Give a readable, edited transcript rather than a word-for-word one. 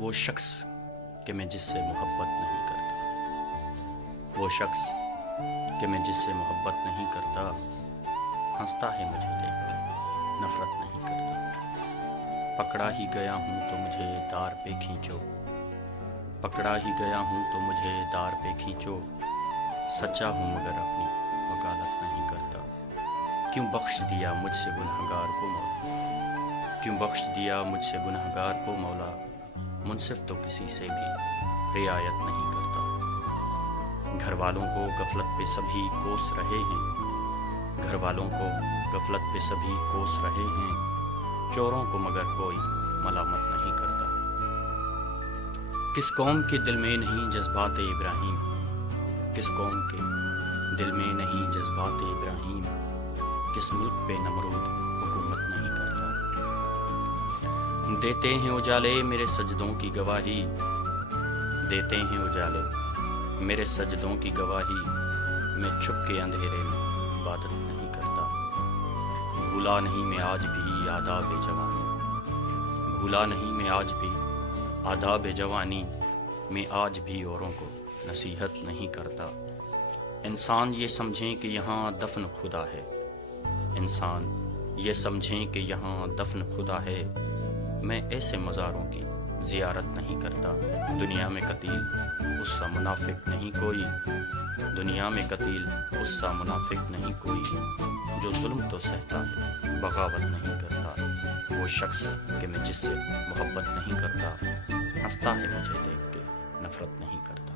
وہ شخص کہ میں جس سے محبت نہیں کرتا، وہ شخص کہ میں جس سے محبت نہیں کرتا، ہنستا ہے مجھے دیکھ کے، نفرت نہیں کرتا۔ پکڑا ہی گیا ہوں تو مجھے دار پہ کھینچو، پکڑا ہی گیا ہوں تو مجھے دار پہ کھینچو، سچا ہوں مگر اپنی وکالت نہیں کرتا۔ کیوں بخش دیا مجھ سے گنہگار کو مولا، کیوں بخش دیا مجھ سے گنہگار کو مولا، منصف تو کسی سے بھی رعایت نہیں کرتا۔ گھر والوں کو غفلت پہ سبھی کوس رہے ہیں، گھر والوں کو غفلت پہ سبھی کوس رہے ہیں، چوروں کو مگر کوئی ملامت نہیں کرتا۔ کس قوم کے دل میں نہیں جذبات ابراہیم، کس قوم کے دل میں نہیں جذبات ابراہیم، کس ملک پہ نمرود حکومت نہیں کرتا۔ دیتے ہیں اجالے میرے سجدوں کی گواہی، دیتے ہیں اجالے میرے سجدوں کی گواہی، میں چھپ کے اندھیرے میں عبادت نہیں کرتا۔ بھولا نہیں میں آج بھی آداب جوانی، بھولا نہیں میں آج بھی آداب جوانی، میں آج بھی اوروں کو نصیحت نہیں کرتا۔ انسان یہ سمجھیں کہ یہاں دفن خدا ہے، انسان یہ سمجھیں کہ یہاں دفن خدا ہے، میں ایسے مزاروں کی زیارت نہیں کرتا۔ دنیا میں قتیل اس سا منافق نہیں کوئی، دنیا میں قتیل اس سا منافق نہیں کوئی، جو ظلم تو سہتا ہے بغاوت نہیں کرتا۔ وہ شخص کہ میں جس سے محبت نہیں کرتا، ہنستا ہے مجھے دیکھ کے، نفرت نہیں کرتا۔